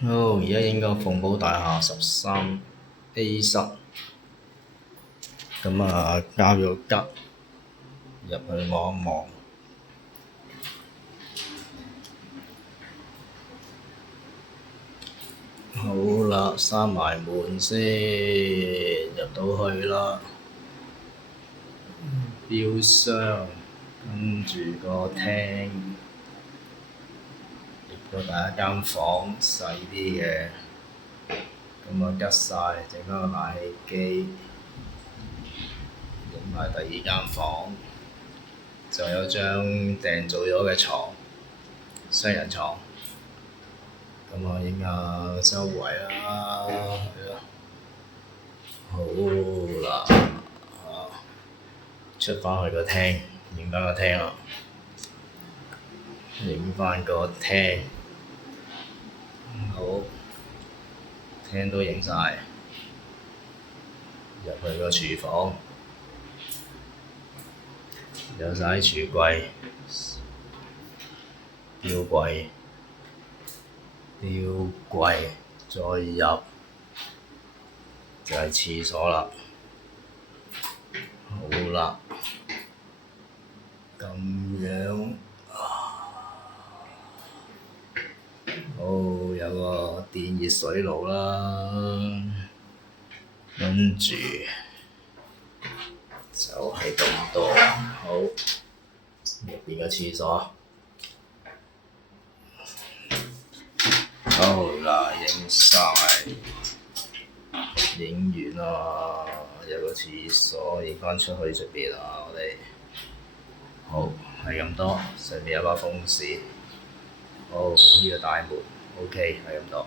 好，而家影個鳳寶大廈13A 室，咁啊交咗吉入去望一望。好啦，閂埋門先，入到去啦。標箱，跟住個廳，入到第一間房細啲嘅，咁啊吉晒，整翻個冷氣機，影埋第二間房，就有張訂做咗嘅床，雙人床。咁啊影下周圍啦，係咯。好啦，出返去個廳，影返個廳啦，影返個廳，好，廳都影晒，入去個廚房，有晒啲櫥櫃、吊櫃、再入就係廁所啦。好啦，咁樣，好，有個電熱水爐啦，跟住就係咁多。好，入邊嘅廁所，好啦，影晒，影完啦，有個廁所，影返出去出邊啦，我哋。好，係咁多，上面有把風扇。好，呢個大門，OK，係咁多。